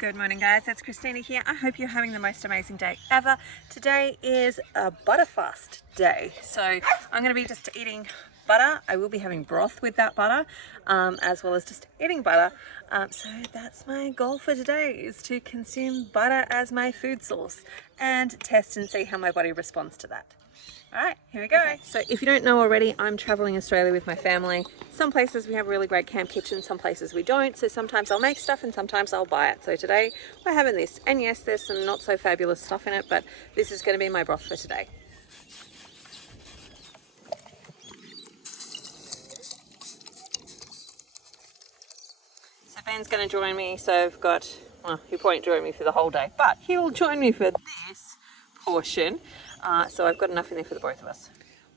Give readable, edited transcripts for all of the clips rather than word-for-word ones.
Good morning guys, it's Christina here. I hope you're having the most amazing day ever. Today is a butter fast day. So I'm going to be just eating butter. I will be having broth with that butter, as well as just eating butter. So that's my goal for today, is to consume butter as my food source and test and see how my body responds to that. Alright, here we go. Okay. So if you don't know already, I'm traveling Australia with my family. Some places we have really great camp kitchens, some places we don't. So sometimes I'll make stuff and sometimes I'll buy it. So today we're having this. And yes, there's some not so fabulous stuff in it, but this is going to be my broth for today. So Ben's going to join me. So I've got, well, he won't join me for the whole day, but he will join me for this portion. So I've got enough in there for the both of us.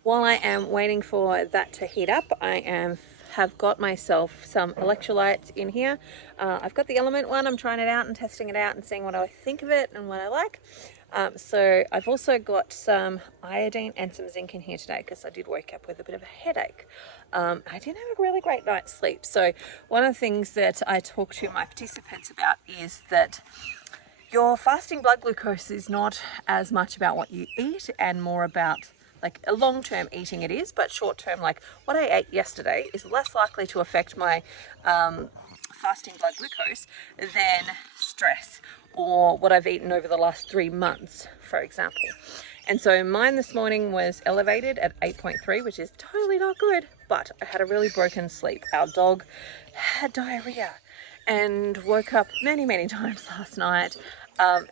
While I am waiting for that to heat up, I have got myself some electrolytes in here. I've got the Element one. I'm trying it out and testing it out and seeing what I think of it and what I like. So I've also got some iodine and some zinc in here today because I did wake up with a bit of a headache. I didn't have a really great night's sleep. So one of the things that I talk to my participants about is that your fasting blood glucose is not as much about what you eat and more about, like, a long-term eating it is, but short-term, like what I ate yesterday is less likely to affect my fasting blood glucose than stress or what I've eaten over the last 3 months, for example. And so mine this morning was elevated at 8.3, which is totally not good, but I had a really broken sleep. Our dog had diarrhea and woke up many, many times last night.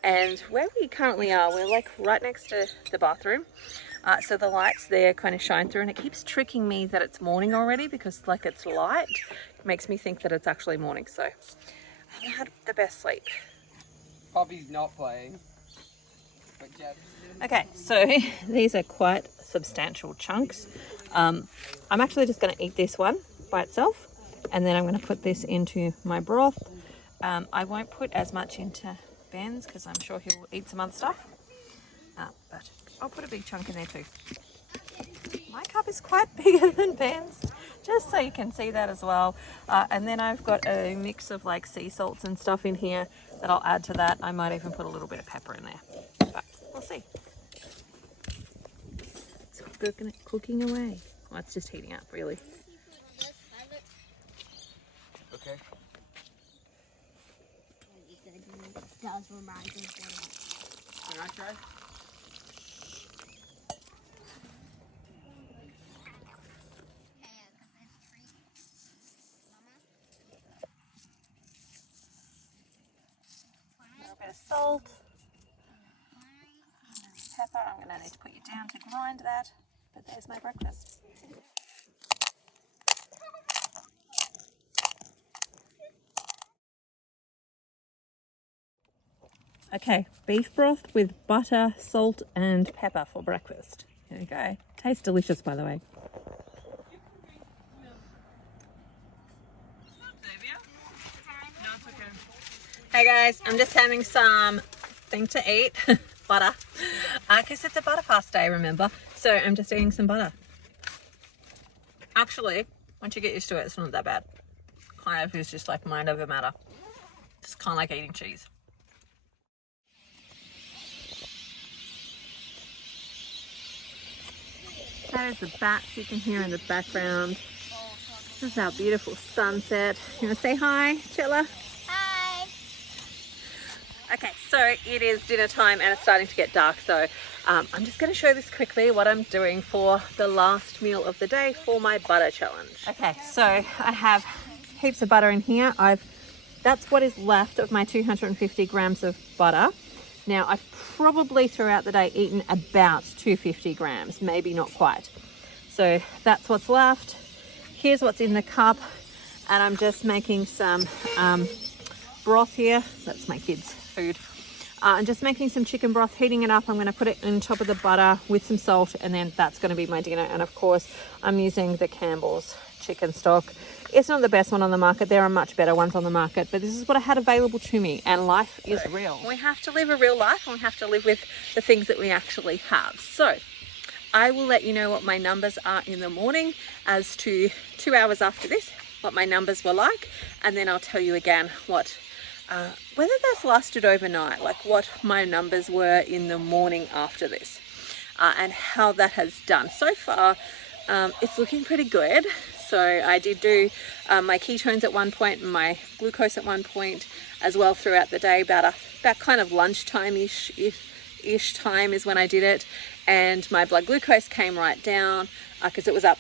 And where we currently are, we're like right next to the bathroom. So the lights there kind of shine through and it keeps tricking me that it's morning already because like it's light. It makes me think that it's actually morning. So I haven't had the best sleep. Poppy's not playing. But Jeff... Okay, so these are quite substantial chunks. I'm actually just going to eat this one by itself. And then I'm going to put this into my broth. I won't put as much into Ben's because I'm sure he'll eat some other stuff. But I'll put a big chunk in there too. My cup is quite bigger than Ben's, just so you can see that as well. And then I've got a mix of like sea salts and stuff in here that I'll add to that. I might even put a little bit of pepper in there, but we'll see. It's cooking away. Oh, it's just heating up, really. Okay. Does remind me of Can I try? A little bit of salt, pepper. I'm going to need to put you down to grind that, but there's my breakfast. Okay, beef broth with butter, salt and pepper for breakfast. Here we go. Tastes delicious, by the way. Hey guys, I'm just having something to eat, butter, because it's a butter fast day, remember? So I'm just eating some butter. Actually, once you get used to it, it's not that bad. Kind of is just like mind over matter. It's kind of like eating cheese. That is the bats you can hear in the background. This is our beautiful sunset. You want to say hi, Chella? Hi. Okay, so it is dinner time and it's starting to get dark. So I'm just going to show this quickly what I'm doing for the last meal of the day for my butter challenge. Okay, so I have heaps of butter in here. That's what is left of my 250 grams of butter. Now, I've probably throughout the day eaten about 250 grams, maybe not quite. So that's what's left. Here's what's in the cup. And I'm just making some broth here. That's my kids' food. I'm just making some chicken broth, heating it up. I'm going to put it on top of the butter with some salt, and then that's going to be my dinner. And of course, I'm using the Campbell's chicken stock. It's not the best one on the market. There are much better ones on the market, but this is what I had available to me, and life is real. We have to live a real life, and we have to live with the things that we actually have. So I will let you know what my numbers are in the morning as to 2 hours after this, what my numbers were like, and then I'll tell you again what whether that's lasted overnight, like what my numbers were in the morning after this, and how that has done. So far, it's looking pretty good. So I did do my ketones at one point and my glucose at one point as well throughout the day. About kind of lunchtime-ish time is when I did it. And my blood glucose came right down because it was up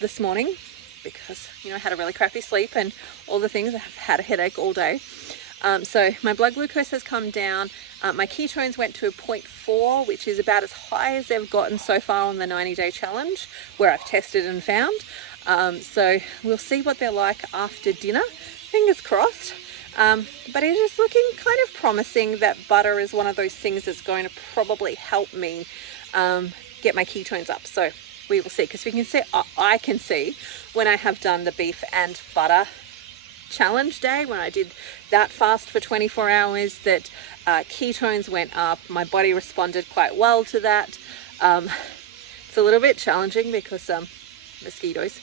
this morning because, you know, I had a really crappy sleep and all the things. I've had a headache all day. So my blood glucose has come down. My ketones went to a 0.4, which is about as high as they've gotten so far on the 90-day challenge where I've tested and found. So we'll see what they're like after dinner. Fingers crossed. But it is looking kind of promising that butter is one of those things that's going to probably help me get my ketones up. So we will see, because we can see, I can see when I have done the beef and butter challenge day, when I did that fast for 24 hours, that ketones went up. My body responded quite well to that. It's a little bit challenging because mosquitoes.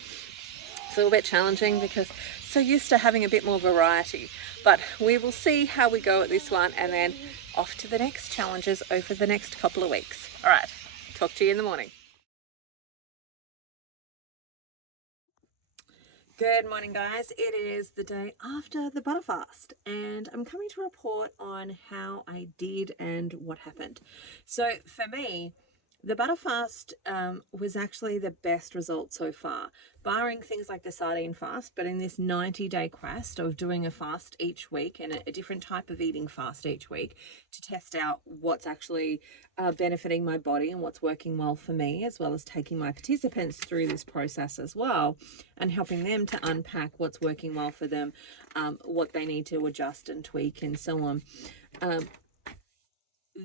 It's a little bit challenging because so used to having a bit more variety, but we will see how we go at this one and then off to the next challenges over the next couple of weeks. All right, talk to you in the morning. Good morning, guys. It is the day after the butter fast and I'm coming to report on how I did and what happened. So for me, the butter fast was actually the best result so far, barring things like the sardine fast. But in this 90-day quest of doing a fast each week and a different type of eating fast each week to test out what's actually benefiting my body and what's working well for me, as well as taking my participants through this process as well and helping them to unpack what's working well for them, what they need to adjust and tweak and so on.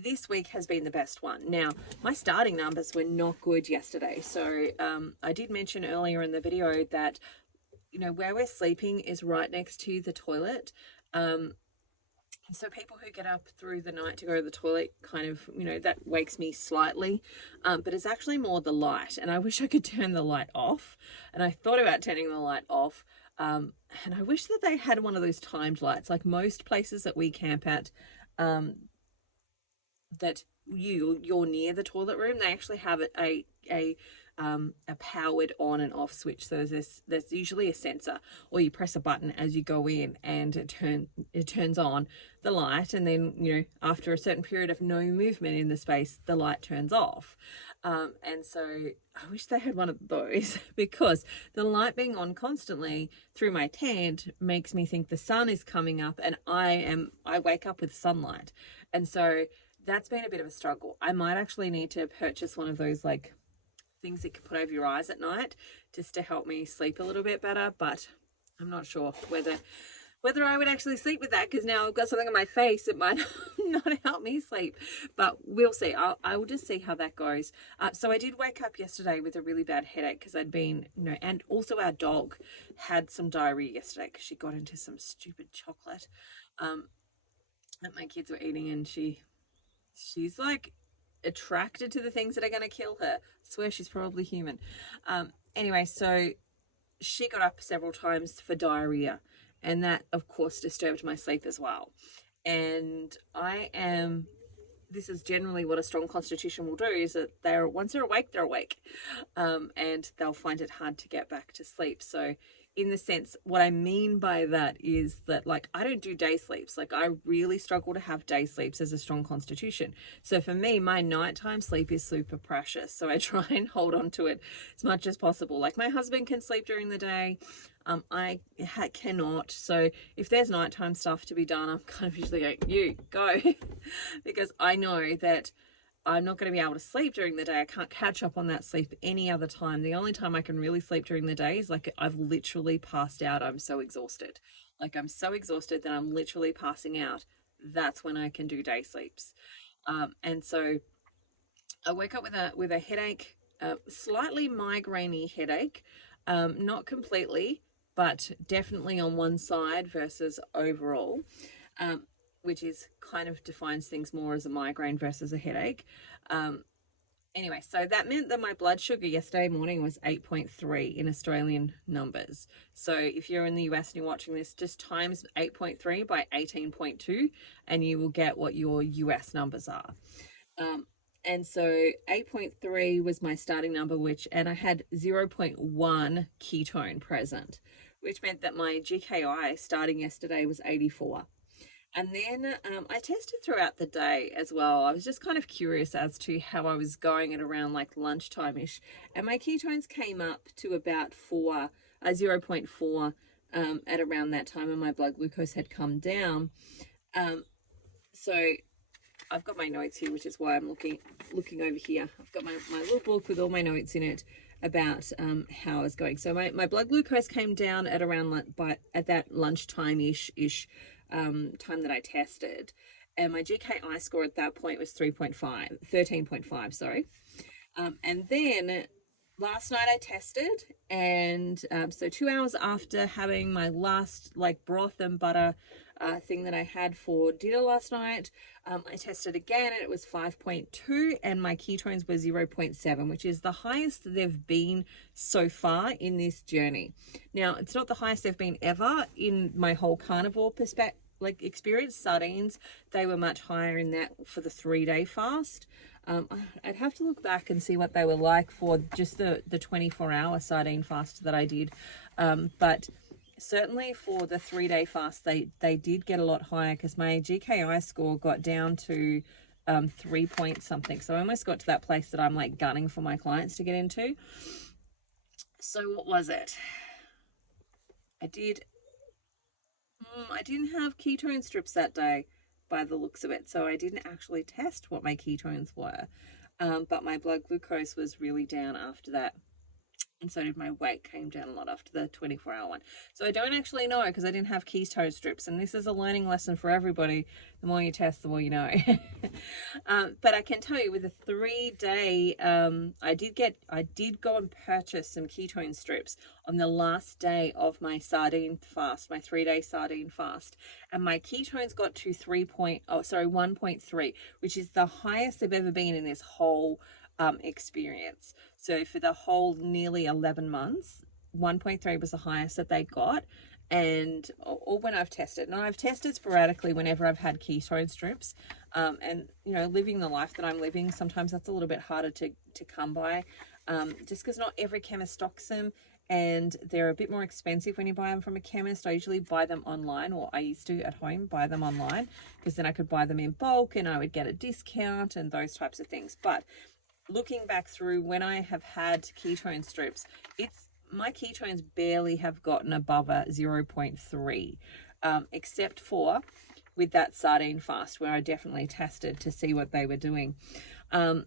This week has been the best one. Now, my starting numbers were not good yesterday. So I did mention earlier in the video that, you know, where we're sleeping is right next to the toilet. So people who get up through the night to go to the toilet kind of, you know, that wakes me slightly. But it's actually more the light. And I wish I could turn the light off. And I thought about turning the light off. And I wish that they had one of those timed lights, like most places that we camp at, that you're near the toilet room. They actually have a powered on and off switch. So there's usually a sensor, or you press a button as you go in and it turns on the light, and then, you know, after a certain period of no movement in the space, the light turns off. And so I wish they had one of those because the light being on constantly through my tent makes me think the sun is coming up, and I wake up with sunlight. And so that's been a bit of a struggle. I might actually need to purchase one of those like things that you can put over your eyes at night just to help me sleep a little bit better, but I'm not sure whether I would actually sleep with that, because now I've got something on my face that might not help me sleep, but we'll see. I will just see how that goes. So I did wake up yesterday with a really bad headache because I'd been, you know, and also our dog had some diarrhea yesterday because she got into some stupid chocolate that my kids were eating, and she's like attracted to the things that are going to kill her. I swear she's probably human. Anyway, so she got up several times for diarrhea, and that of course disturbed my sleep as well. And this is generally what a strong constitution will do, is that once they're awake, and they'll find it hard to get back to sleep. So in the sense, what I mean by that is that, like, I don't do day sleeps. Like, I really struggle to have day sleeps as a strong constitution. So for me, my nighttime sleep is super precious. So I try and hold on to it as much as possible. Like, my husband can sleep during the day. I cannot. So if there's nighttime stuff to be done, I'm kind of usually going, you go, because I know that I'm not going to be able to sleep during the day. I can't catch up on that sleep any other time. The only time I can really sleep during the day is like I've literally passed out. I'm so exhausted. Like, I'm so exhausted that I'm literally passing out. That's when I can do day sleeps. And so I wake up with a headache, slightly migraine-y headache, not completely, but definitely on one side versus overall. Which is kind of defines things more as a migraine versus a headache. Anyway, so that meant that my blood sugar yesterday morning was 8.3 in Australian numbers. So if you're in the US and you're watching this, just times 8.3 by 18.2 and you will get what your US numbers are. And so 8.3 was my starting number, and I had 0.1 ketone present, which meant that my GKI starting yesterday was 84. And then I tested throughout the day as well. I was just kind of curious as to how I was going at around like lunchtime-ish. And my ketones came up to about 0.4 at around that time, and my blood glucose had come down. So I've got my notes here, which is why I'm looking over here. I've got my little book with all my notes in it about how I was going. So my blood glucose came down at around at that lunchtime-ish time that I tested, and my GKI score at that point was 13.5, sorry. And then last night I tested, and so 2 hours after having my last like broth and butter thing that I had for dinner last night, I tested again, and it was 5.2, and my ketones were 0.7, which is the highest they've been so far in this journey. Now, it's not the highest they've been ever in my whole carnivore experience. Sardines, they were much higher in that for the 3-day fast. I'd have to look back and see what they were like for just the 24-hour sardine fast that I did. But certainly for the 3-day fast, they did get a lot higher, because my GKI score got down to 3 point something. So I almost got to that place that I'm like gunning for my clients to get into. So what was it? I didn't have ketone strips that day by the looks of it, so I didn't actually test what my ketones were, but my blood glucose was really down after that, and so did my weight. Came down a lot after the 24-hour one. So I don't actually know, because I didn't have ketone strips, and this is a learning lesson for everybody. The more you test, the more you know. But I can tell you, with a 3-day, I did go and purchase some ketone strips on the last day of my sardine fast, my 3-day sardine fast, and my ketones got to 1.3, which is the highest they've ever been in this whole experience. So for the whole nearly 11 months, 1.3 was the highest that they got. And or when I've tested, and I've tested sporadically whenever I've had ketone strips, and you know, living the life that I'm living, sometimes that's a little bit harder to come by, just because not every chemist stocks them, and they're a bit more expensive when you buy them from a chemist. I usually buy them online, or I used to at home buy them online, because then I could buy them in bulk and I would get a discount and those types of things. But looking back through when I have had ketone strips, my ketones barely have gotten above a 0.3, except for with that sardine fast, where I definitely tested to see what they were doing. On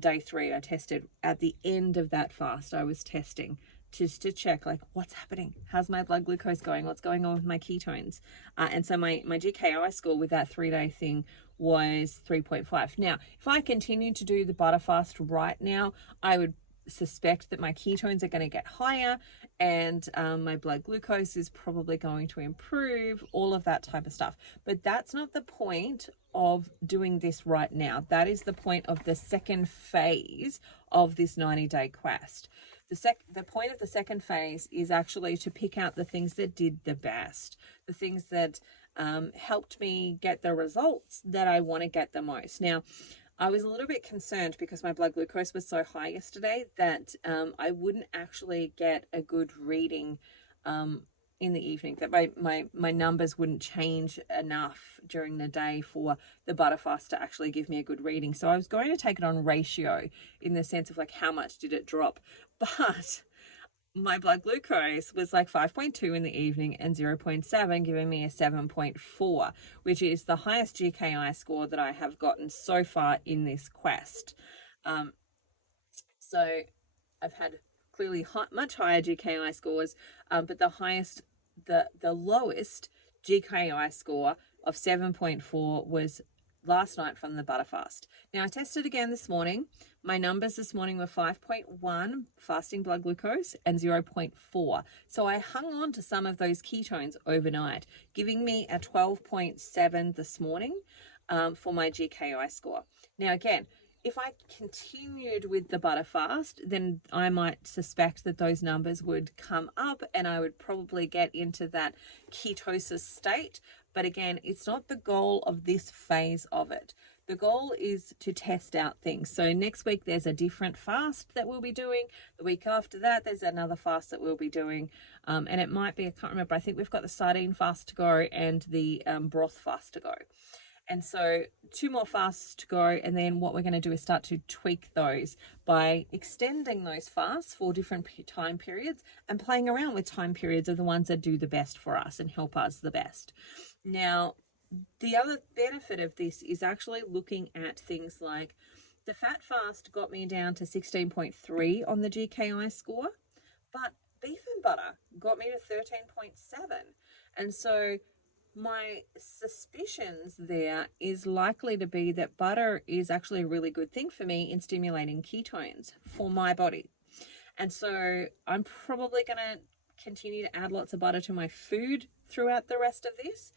day 3, I tested at the end of that fast. I was testing just to check, like, what's happening? How's my blood glucose going? What's going on with my ketones? And so my GKI score with that 3-day thing was 3.5. Now, if I continue to do the butter fast right now, I would suspect that my ketones are going to get higher, and my blood glucose is probably going to improve, all of that type of stuff. But that's not the point of doing this right now. That is the point of the second phase of this 90-day quest. The point of the second phase is actually to pick out the things that did the best, the things that helped me get the results that I want to get the most. Now, I was a little bit concerned, because my blood glucose was so high yesterday, that I wouldn't actually get a good reading in the evening, that my numbers wouldn't change enough during the day for the butter fast to actually give me a good reading. So I was going to take it on ratio, in the sense of like, how much did it drop? But my blood glucose was like 5.2 in the evening and 0.7, giving me a 7.4, which is the highest GKI score that I have gotten so far in this quest. So I've had clearly much higher GKI scores, but the lowest GKI score of 7.4 was last night from the butter fast. Now, I tested again this morning. My numbers this morning were 5.1 fasting blood glucose and 0.4. So I hung on to some of those ketones overnight, giving me a 12.7 this morning for my GKI score. Now, again, if I continued with the butter fast, then I might suspect that those numbers would come up and I would probably get into that ketosis state. But again, it's not the goal of this phase of it. The goal is to test out things. So next week there's a different fast that we'll be doing. The week after that there's another fast that we'll be doing. And it might be, I can't remember, I think we've got the sardine fast to go and the broth fast to go. And so 2 more fasts to go, and then what we're going to do is start to tweak those by extending those fasts for different time periods and playing around with time periods of the ones that do the best for us and help us the best. Now, the other benefit of this is actually looking at things like the fat fast got me down to 16.3 on the GKI score, but beef and butter got me to 13.7. And so my suspicions there is likely to be that butter is actually a really good thing for me in stimulating ketones for my body. And so I'm probably going to continue to add lots of butter to my food throughout the rest of this.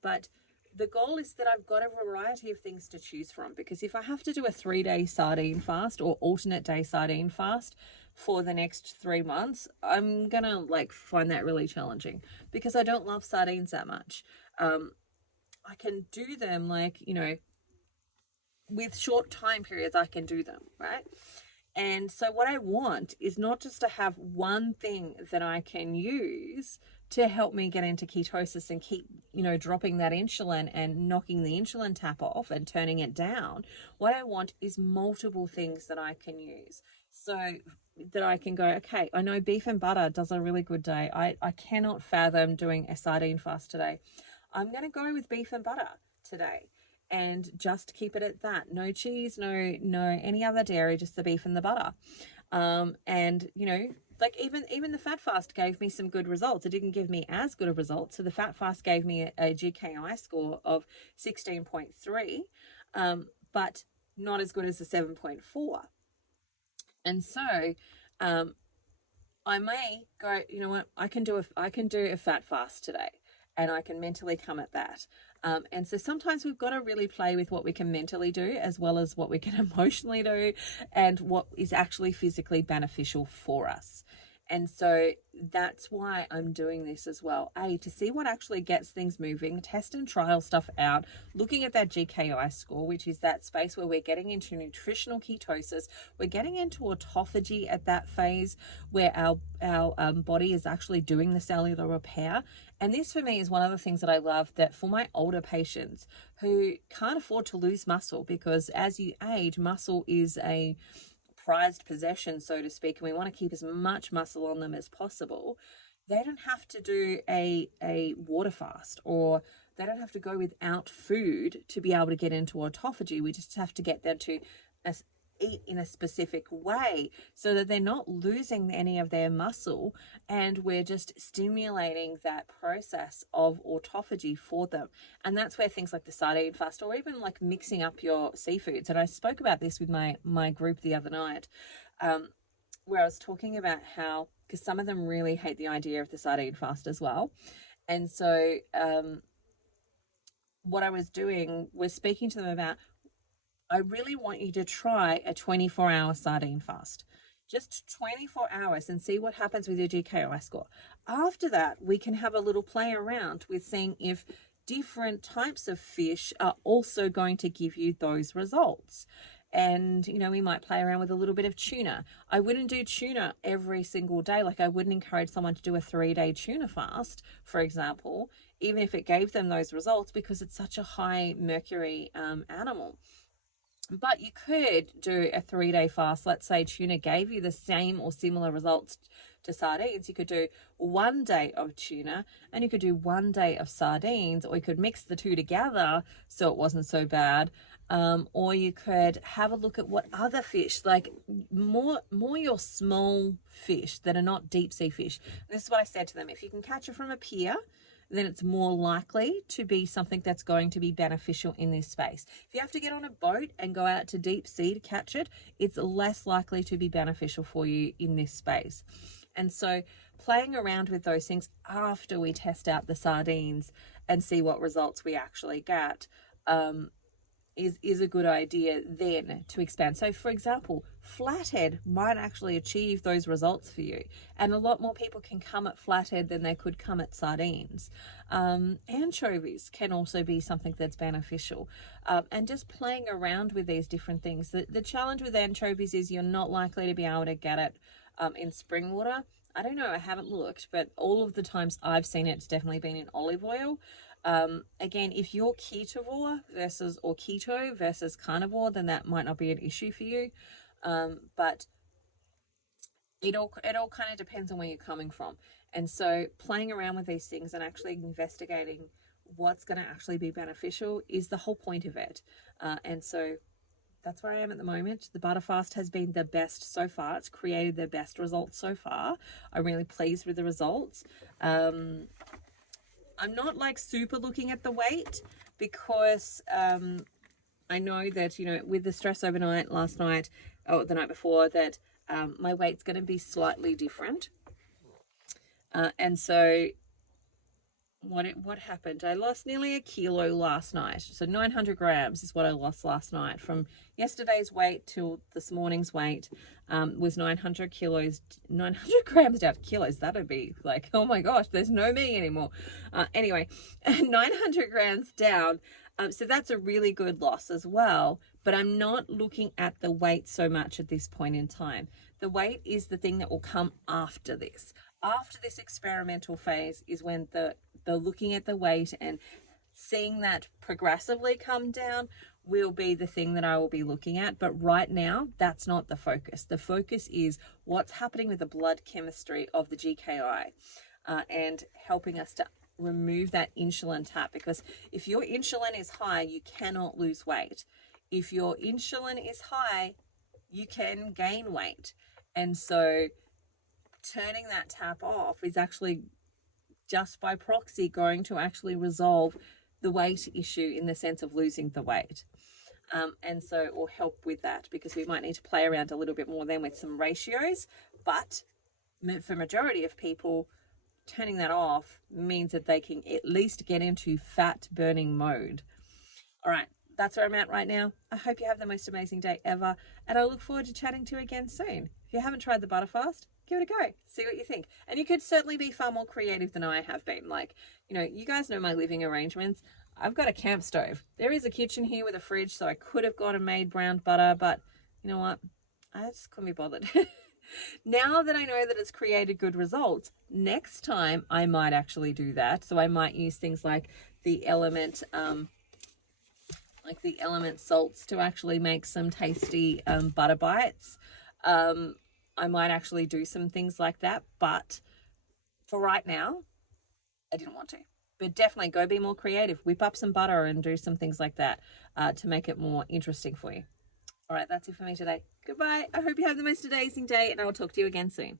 But the goal is that I've got a variety of things to choose from, because if I have to do a 3-day sardine fast or alternate day sardine fast for the next 3 months, I'm gonna find that really challenging because I don't love sardines that much. I can do them with short time periods. I can do them, right? And so what I want is not just to have one thing that I can use to help me get into ketosis and keep, dropping that insulin and knocking the insulin tap off and turning it down. What I want is multiple things that I can use so that I can go, okay, I know beef and butter does a really good day. I cannot fathom doing a sardine fast today. I'm going to go with beef and butter today and just keep it at that. No cheese, no any other dairy, just the beef and the butter. And even the fat fast gave me some good results. It didn't give me as good a result. So the fat fast gave me a GKI score of 16.3, but not as good as the 7.4. And so I may go, you know what, I can do a fat fast today, and I can mentally come at that. And so sometimes we've got to really play with what we can mentally do as well as what we can emotionally do and what is actually physically beneficial for us. And so that's why I'm doing this as well. To see what actually gets things moving, test and trial stuff out, looking at that GKI score, which is that space where we're getting into nutritional ketosis. We're getting into autophagy at that phase where our body is actually doing the cellular repair. And this for me is one of the things that I love, that for my older patients who can't afford to lose muscle, because as you age, muscle is a prized possession, so to speak, and we want to keep as much muscle on them as possible. They don't have to do a water fast, or they don't have to go without food to be able to get into autophagy. We just have to get them to eat in a specific way so that they're not losing any of their muscle, and we're just stimulating that process of autophagy for them. And that's where things like the sardine fast, or even like mixing up your seafoods, and I spoke about this with my group the other night, where I was talking about how, because some of them really hate the idea of the sardine fast as well, and so what I was doing was speaking to them about, I really want you to try a 24-hour sardine fast. Just 24 hours and see what happens with your GKI score. After that, we can have a little play around with seeing if different types of fish are also going to give you those results. And, we might play around with a little bit of tuna. I wouldn't do tuna every single day. Like, I wouldn't encourage someone to do a 3-day tuna fast, for example, even if it gave them those results, because it's such a high mercury animal. But you could do a 3-day fast. Let's say tuna gave you the same or similar results to sardines. You could do 1 day of tuna and you could do 1 day of sardines, or you could mix the two together so it wasn't so bad. Or you could have a look at what other fish, like more your small fish that are not deep sea fish. And this is what I said to them. If you can catch it from a pier, then it's more likely to be something that's going to be beneficial in this space. If you have to get on a boat and go out to deep sea to catch it, it's less likely to be beneficial for you in this space. And so playing around with those things after we test out the sardines and see what results we actually get is a good idea then to expand. So for example, flathead might actually achieve those results for you, and a lot more people can come at flathead than they could come at sardines. Anchovies can also be something that's beneficial, and just playing around with these different things. The challenge with anchovies is you're not likely to be able to get it in spring water. I don't know, I haven't looked, but all of the times I've seen it, it's definitely been in olive oil. Again, if you're ketovore or keto versus carnivore, then that might not be an issue for you. But it all kind of depends on where you're coming from. And so playing around with these things and actually investigating what's going to actually be beneficial is the whole point of it. And so that's where I am at the moment. The butter fast has been the best so far. It's created the best results so far. I'm really pleased with the results. I'm not like super looking at the weight because I know that, you know, with the stress overnight last night or the night before, that my weight's going to be slightly different. And so what happened? I lost nearly a kilo last night. So 900 grams is what I lost last night. From yesterday's weight till this morning's weight was 900 grams down to kilos. That'd be like, oh my gosh, there's no me anymore. Anyway, 900 grams down. So that's a really good loss as well. But I'm not looking at the weight so much at this point in time. The weight is the thing that will come after this. After this experimental phase is when the looking at the weight and seeing that progressively come down will be the thing that I will be looking at. But right now, that's not the focus. The focus is what's happening with the blood chemistry of the GKI and helping us to remove that insulin tap. Because if your insulin is high, you cannot lose weight. If your insulin is high, you can gain weight. And so turning that tap off is actually just by proxy going to actually resolve the weight issue in the sense of losing the weight. And so it will help with that, because we might need to play around a little bit more then with some ratios. But for majority of people, turning that off means that they can at least get into fat burning mode. All right, that's where I'm at right now. I hope you have the most amazing day ever, and I look forward to chatting to you again soon. If you haven't tried the butter fast, give it a go. See what you think. And you could certainly be far more creative than I have been. Like, you know, you guys know my living arrangements. I've got a camp stove. There is a kitchen here with a fridge, so I could have gone and made brown butter, but you know what? I just couldn't be bothered. Now that I know that it's created good results, next time I might actually do that. So I might use things like the element salts to actually make some tasty butter bites. I might actually do some things like that, but for right now, I didn't want to. But definitely go be more creative. Whip up some butter and do some things like that to make it more interesting for you. All right, that's it for me today. Goodbye. I hope you have the most amazing day, and I will talk to you again soon.